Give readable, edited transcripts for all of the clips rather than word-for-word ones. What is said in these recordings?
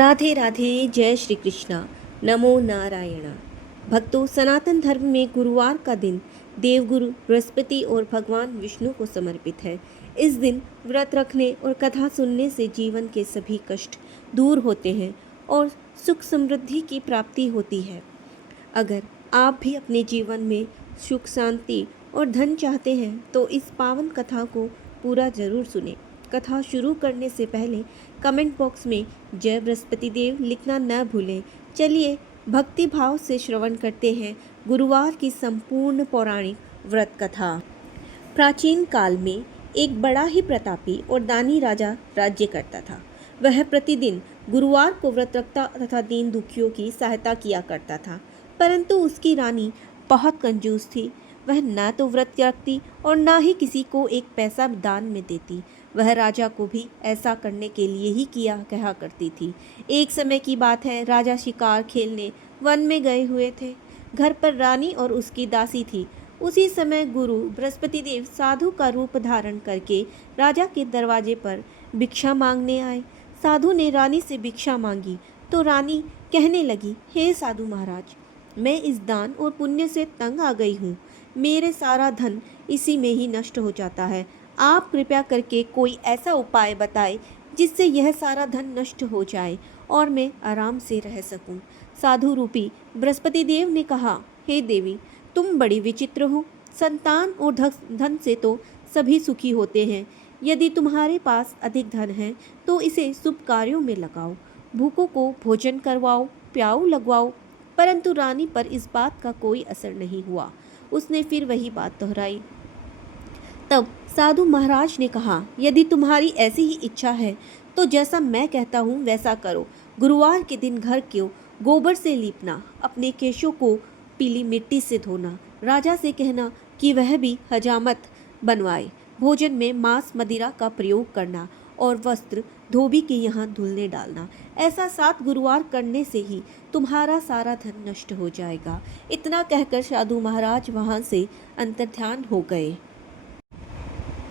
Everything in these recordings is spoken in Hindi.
राधे राधे। जय श्री कृष्णा। नमो नारायण। भक्तों, सनातन धर्म में गुरुवार का दिन देवगुरु बृहस्पति और भगवान विष्णु को समर्पित है। इस दिन व्रत रखने और कथा सुनने से जीवन के सभी कष्ट दूर होते हैं और सुख समृद्धि की प्राप्ति होती है। अगर आप भी अपने जीवन में सुख, शांति और धन चाहते हैं तो इस पावन कथा को पूरा जरूर सुने। कथा शुरू करने से पहले कमेंट बॉक्स में जय बृहस्पति देव लिखना न भूलें। चलिए भक्ति भाव से श्रवण करते हैं गुरुवार की संपूर्ण पौराणिक व्रत कथा। प्राचीन काल में एक बड़ा ही प्रतापी और दानी राजा राज्य करता था। वह प्रतिदिन गुरुवार को व्रत रखता तथा दीन दुखियों की सहायता किया करता था। परंतु उसकी रानी बहुत कंजूस थी। वह न तो व्रत रखती और न ही किसी को एक पैसा दान में देती। वह राजा को भी ऐसा करने के लिए ही किया कहा करती थी। एक समय की बात है, राजा शिकार खेलने वन में गए हुए थे। घर पर रानी और उसकी दासी थी। उसी समय गुरु बृहस्पति देव साधु का रूप धारण करके राजा के दरवाजे पर भिक्षा मांगने आए। साधु ने रानी से भिक्षा मांगी तो रानी कहने लगी, हे साधु महाराज, मैं इस दान और पुण्य से तंग आ गई हूँ। मेरे सारा धन इसी में ही नष्ट हो जाता है। आप कृपया करके कोई ऐसा उपाय बताएं जिससे यह सारा धन नष्ट हो जाए और मैं आराम से रह सकूं। साधु रूपी बृहस्पति देव ने कहा, हे देवी, तुम बड़ी विचित्र हो। संतान और धन से तो सभी सुखी होते हैं। यदि तुम्हारे पास अधिक धन है तो इसे शुभ कार्यों में लगाओ, भूखों को भोजन करवाओ, प्याऊ लगवाओ। परंतु रानी पर इस बात का कोई असर नहीं हुआ। उसने फिर वही बात दोहराई। तब साधु महाराज ने कहा, यदि तुम्हारी ऐसी ही इच्छा है तो जैसा मैं कहता हूँ वैसा करो। गुरुवार के दिन घर को गोबर से लीपना, अपने केशों को पीली मिट्टी से धोना, राजा से कहना कि वह भी हजामत बनवाए, भोजन में मांस मदिरा का प्रयोग करना और वस्त्र धोबी के यहाँ धुलने डालना। ऐसा 7 गुरुवार करने से ही तुम्हारा सारा धन नष्ट हो जाएगा। इतना कहकर साधु महाराज वहाँ से अंतर्ध्यान हो गए।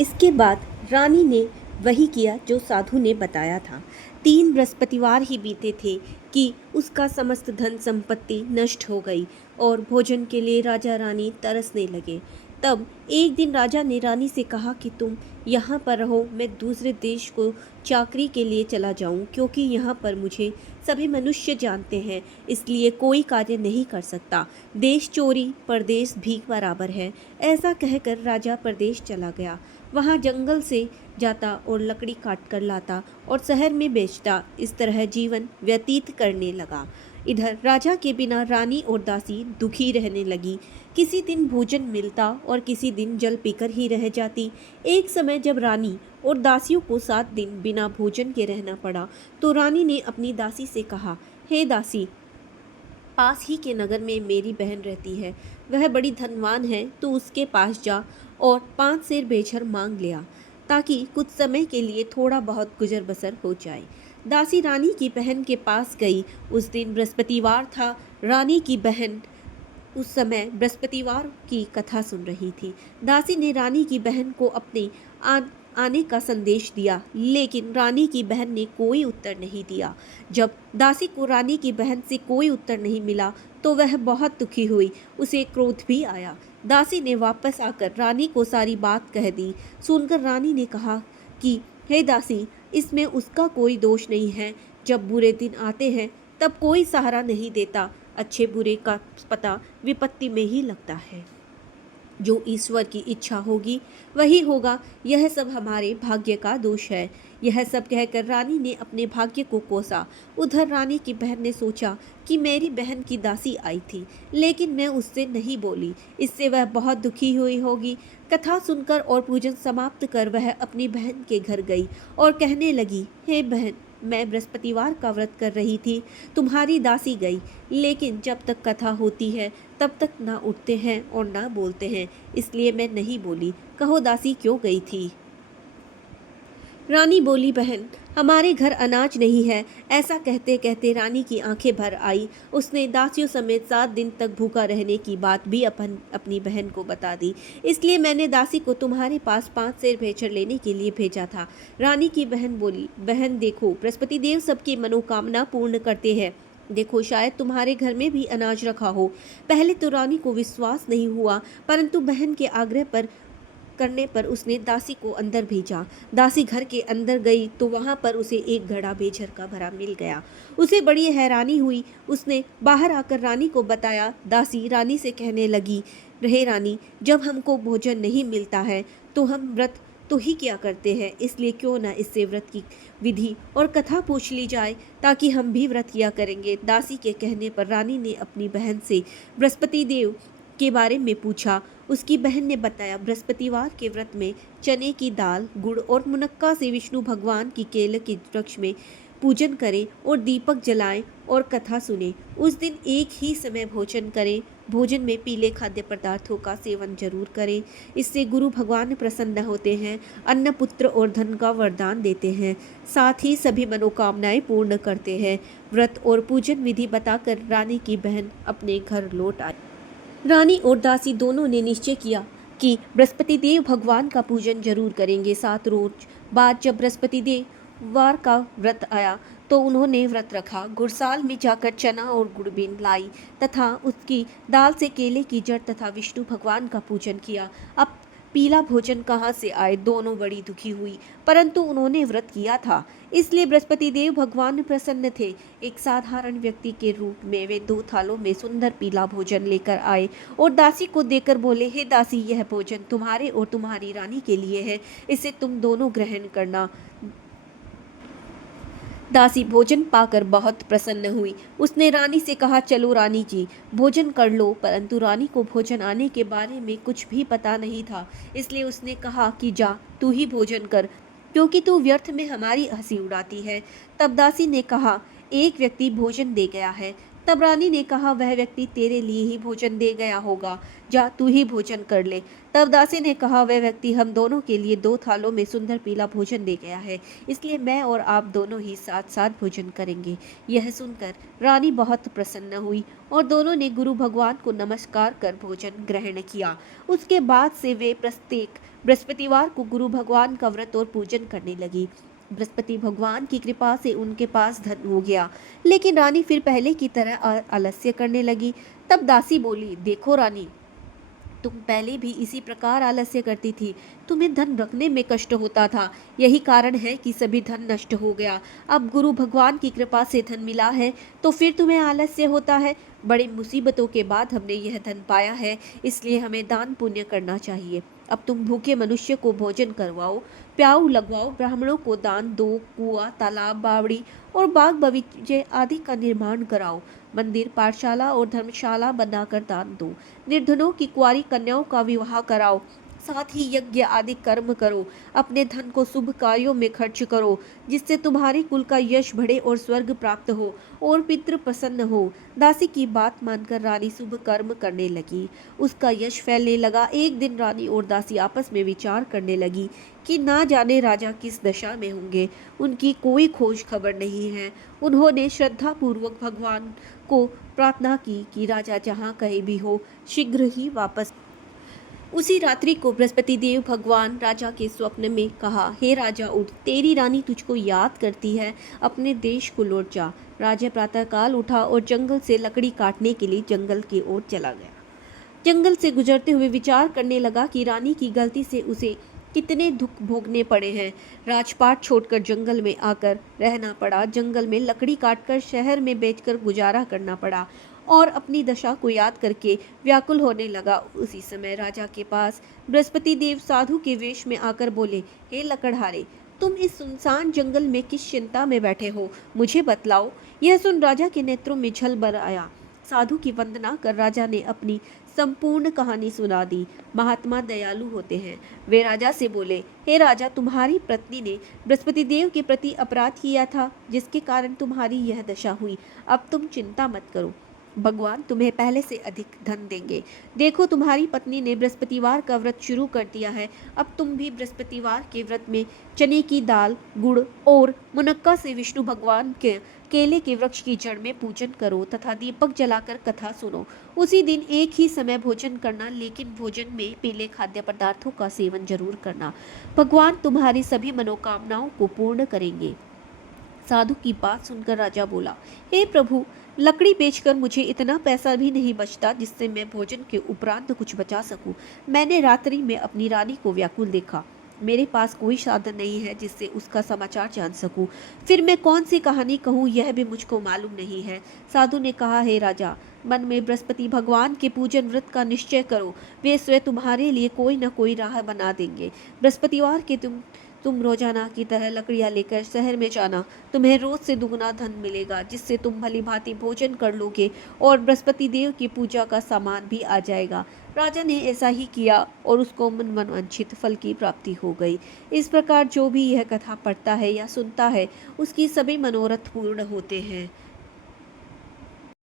इसके बाद रानी ने वही किया जो साधु ने बताया था। 3 बृहस्पतिवार ही बीते थे कि उसका समस्त धन संपत्ति नष्ट हो गई और भोजन के लिए राजा रानी तरसने लगे। तब एक दिन राजा ने रानी से कहा कि तुम यहाँ पर रहो, मैं दूसरे देश को चाकरी के लिए चला जाऊँ, क्योंकि यहाँ पर मुझे सभी मनुष्य जानते हैं, इसलिए कोई कार्य नहीं कर सकता। देश चोरी परदेश भीख बराबर है। ऐसा कहकर राजा परदेश चला गया। वहाँ जंगल से जाता और लकड़ी काट कर लाता और शहर में बेचता। इस तरह जीवन व्यतीत करने लगा। इधर राजा के बिना रानी और दासी दुखी रहने लगी। किसी दिन भोजन मिलता और किसी दिन जल पीकर ही रह जाती। एक समय जब रानी और दासियों को 7 दिन बिना भोजन के रहना पड़ा तो रानी ने अपनी दासी से कहा, हे दासी, पास ही के नगर में मेरी बहन रहती है, वह बड़ी धनवान है, तो उसके पास जा और 5 सेर बेचकर मांग लिया, ताकि कुछ समय के लिए थोड़ा बहुत गुजर बसर हो जाए। दासी रानी की बहन के पास गई। उस दिन बृहस्पतिवार था। रानी की बहन उस समय बृहस्पतिवार की कथा सुन रही थी। दासी ने रानी की बहन को अपने आने का संदेश दिया, लेकिन रानी की बहन ने कोई उत्तर नहीं दिया। जब दासी को रानी की बहन से कोई उत्तर नहीं मिला तो वह बहुत दुखी हुई। उसे क्रोध भी आया। दासी ने वापस आकर रानी को सारी बात कह दी। सुनकर रानी ने कहा कि हे दासी, इसमें उसका कोई दोष नहीं है। जब बुरे दिन आते हैं तब कोई सहारा नहीं देता। अच्छे बुरे का पता विपत्ति में ही लगता है। जो ईश्वर की इच्छा होगी वही होगा। यह सब हमारे भाग्य का दोष है। यह सब कहकर रानी ने अपने भाग्य को कोसा। उधर रानी की बहन ने सोचा कि मेरी बहन की दासी आई थी, लेकिन मैं उससे नहीं बोली, इससे वह बहुत दुखी हुई होगी। कथा सुनकर और पूजन समाप्त कर वह अपनी बहन के घर गई और कहने लगी, हे बहन, मैं बृहस्पतिवार का व्रत कर रही थी, तुम्हारी दासी गई, लेकिन जब तक कथा होती है तब तक ना उठते हैं और ना बोलते हैं, इसलिए मैं नहीं बोली। कहो दासी क्यों गई थी? रानी बोली, बहन, हमारे घर अनाज नहीं है। ऐसा कहते कहते रानी की आंखें भर आई। उसने दासियों समेत 7 दिन तक भूखा रहने की बात भी अपनी बहन को बता दी। इसलिए मैंने दासी को तुम्हारे पास 5 सेर भेजर लेने के लिए भेजा था। रानी की बहन बोली, बहन देखो, बृहस्पति देव सबकी मनोकामना पूर्ण करते हैं। देखो, शायद तुम्हारे घर में भी अनाज रखा हो। पहले तो रानी को विश्वास नहीं हुआ, परंतु बहन के आग्रह पर करने पर उसने दासी को अंदर भेजा। दासी घर के अंदर गई तो वहां पर उसे एक घड़ा बेझर का भरा मिल गया। उसे बड़ी हैरानी हुई। उसने बाहर आकर रानी को बताया। दासी रानी से कहने लगी, रहे रानी, जब हमको भोजन नहीं मिलता है तो हम व्रत तो ही क्या करते हैं, इसलिए क्यों ना इससे व्रत की विधि और कथा पूछ ली जाए, ताकि हम भी व्रत किया करेंगे। दासी के कहने पर रानी ने अपनी बहन से बृहस्पति देव के बारे में पूछा। उसकी बहन ने बताया, बृहस्पतिवार के व्रत में चने की दाल, गुड़ और मुनक्का से विष्णु भगवान की केले के वृक्ष में पूजन करें और दीपक जलाएं और कथा सुने। उस दिन एक ही समय भोजन करें। भोजन में पीले खाद्य पदार्थों का सेवन जरूर करें। इससे गुरु भगवान प्रसन्न होते हैं, अन्न, पुत्र और धन का वरदान देते हैं, साथ ही सभी मनोकामनाएं पूर्ण करते हैं। व्रत और पूजन विधि बताकर रानी की बहन अपने घर लौट आई। रानी और दासी दोनों ने निश्चय किया कि बृहस्पति देव भगवान का पूजन जरूर करेंगे। 7 रोज बाद जब बृहस्पति देव वार का व्रत आया तो उन्होंने व्रत रखा। गुड़साल में जाकर चना और गुड़बीन लाई तथा उसकी दाल से केले की जड़ तथा विष्णु भगवान का पूजन किया। अब पीला भोजन कहाँ से आए, दोनों बड़ी दुखी हुई, परंतु उन्होंने व्रत किया था, इसलिए बृहस्पति देव भगवान प्रसन्न थे। एक साधारण व्यक्ति के रूप में वे 2 थालों में सुंदर पीला भोजन लेकर आए और दासी को देकर बोले, हे दासी, यह भोजन तुम्हारे और तुम्हारी रानी के लिए है, इसे तुम दोनों ग्रहण करना। दासी भोजन पाकर बहुत प्रसन्न हुई। उसने रानी से कहा, चलो रानी जी, भोजन कर लो। परंतु रानी को भोजन आने के बारे में कुछ भी पता नहीं था, इसलिए उसने कहा कि जा, तू ही भोजन कर, क्योंकि तू व्यर्थ में हमारी हंसी उड़ाती है। तब दासी ने कहा, एक व्यक्ति भोजन दे गया है। तब रानी ने कहा, वह व्यक्ति तेरे लिए ही भोजन दे गया होगा, जा तू ही भोजन कर ले। तब दासी ने कहा, वह व्यक्ति हम दोनों के लिए 2 थालों में सुंदर पीला भोजन दे गया है, इसलिए मैं और आप दोनों ही साथ साथ भोजन करेंगे। यह सुनकर रानी बहुत प्रसन्न हुई और दोनों ने गुरु भगवान को नमस्कार कर भोजन ग्रहण किया। उसके बाद से वे प्रत्येक बृहस्पतिवार को गुरु भगवान का व्रत और पूजन करने लगी। बृहस्पति भगवान की कृपा से उनके पास धन हो गया, लेकिन रानी फिर पहले की तरह आलस्य करने लगी। तब दासी बोली, देखो रानी, तुम पहले भी इसी प्रकार आलस्य करती थी, तुम्हें धन रखने में कष्ट होता था, यही कारण है कि सभी धन नष्ट हो गया। अब गुरु भगवान की कृपा से धन मिला है तो फिर तुम्हें आलस्य होता है। बड़ी मुसीबतों के बाद हमने यह धन पाया है, इसलिए हमें दान पुण्य करना चाहिए। अब तुम भूखे मनुष्य को भोजन करवाओ, प्याऊ लगवाओ, ब्राह्मणों को दान दो, कुआं, तालाब, बावड़ी और बाग बगीचे आदि का निर्माण कराओ, मंदिर, पाठशाला और धर्मशाला बनाकर दान दो, निर्धनों की कुंवारी कन्याओं का विवाह कराओ, साथ ही यज्ञ आदि कर्म करो, अपने धन को शुभ कार्यों में खर्च करो, जिससे तुम्हारे कुल का यश बढ़े और स्वर्ग प्राप्त हो और पितृ प्रसन्न हो। दासी की बात मानकर रानी शुभ कर्म करने लगी, उसका यश फैलने लगा। एक दिन रानी और दासी आपस में विचार करने लगी कि ना जाने राजा किस दशा में होंगे, उनकी कोई खोज खबर नहीं है। उन्होंने श्रद्धा पूर्वक भगवान को प्रार्थना की कि राजा जहाँ कहीं भी हो, शीघ्र ही वापस। उसी रात्रि को बृहस्पति देव भगवान राजा के स्वप्न में कहा, हे राजा उठ, तेरी रानी तुझको याद करती है, अपने देश को लौट जा। राजा प्रातःकाल उठा और जंगल से लकड़ी काटने के लिए जंगल की ओर चला गया। जंगल से गुजरते हुए विचार करने लगा कि रानी की गलती से उसे कितने दुख भोगने पड़े हैं। राजपाट छोड़कर जंगल में आकर रहना पड़ा, जंगल में लकड़ी काटकर शहर में बेचकर गुजारा करना पड़ा और अपनी दशा को याद करके व्याकुल होने लगा। उसी समय राजा के पास बृहस्पति देव साधु के वेश में आकर बोले, हे लकड़हारे, तुम इस सुनसान जंगल में किस चिंता में बैठे हो, मुझे बतलाओ। यह सुन राजा के नेत्रों में छल भर आया। साधु की वंदना कर राजा ने अपनी संपूर्ण कहानी सुना दी। महात्मा दयालु होते हैं। वे राजा से बोले, हे राजा, तुम्हारी पत्नी ने बृहस्पति देव के प्रति अपराध किया था, जिसके कारण तुम्हारी यह दशा हुई। अब तुम चिंता मत करो, भगवान तुम्हें पहले से अधिक धन देंगे। देखो तुम्हारी पत्नी ने बृहस्पतिवार का व्रत शुरू कर दिया है। अब तुम भी बृहस्पतिवार के व्रत में चने की दाल, गुड़ और मुनक्का से विष्णु भगवान के केले के वृक्ष की जड़ में पूजन करो तथा दीपक जलाकर कथा सुनो। उसी दिन एक ही समय भोजन करना, लेकिन भोजन में पीले खाद्य पदार्थों का सेवन जरूर करना। भगवान तुम्हारी सभी मनोकामनाओं को पूर्ण करेंगे। साधु की बात सुनकर राजा बोला, हे प्रभु, लकड़ी बेचकर मुझे इतना पैसा भी नहीं बचता जिससे मैं भोजन के उपरांत कुछ बचा सकूं। मैंने रात्रि में अपनी रानी को व्याकुल देखा। मेरे पास कोई साधन नहीं है जिससे उसका समाचार जान सकूं। फिर मैं कौन सी कहानी कहूं यह भी मुझको मालूम नहीं है। साधु ने कहा, हे राजा, मन में बृहस्पति भगवान के पूजन व्रत का निश्चय करो। वे स्वयं तुम्हारे लिए कोई न कोई राह बना देंगे। बृहस्पतिवार के तुम रोजाना की तरह लकड़ियां लेकर शहर में जाना। तुम्हें रोज से दुगना धन मिलेगा, जिससे तुम भली भांति भोजन कर लोगे और बृहस्पति देव की पूजा का सामान भी आ जाएगा। राजा ने ऐसा ही किया और उसको मनवांछित फल की प्राप्ति हो गई। इस प्रकार जो भी यह कथा पढ़ता है या सुनता है, उसकी सभी मनोरथ पूर्ण होते हैं।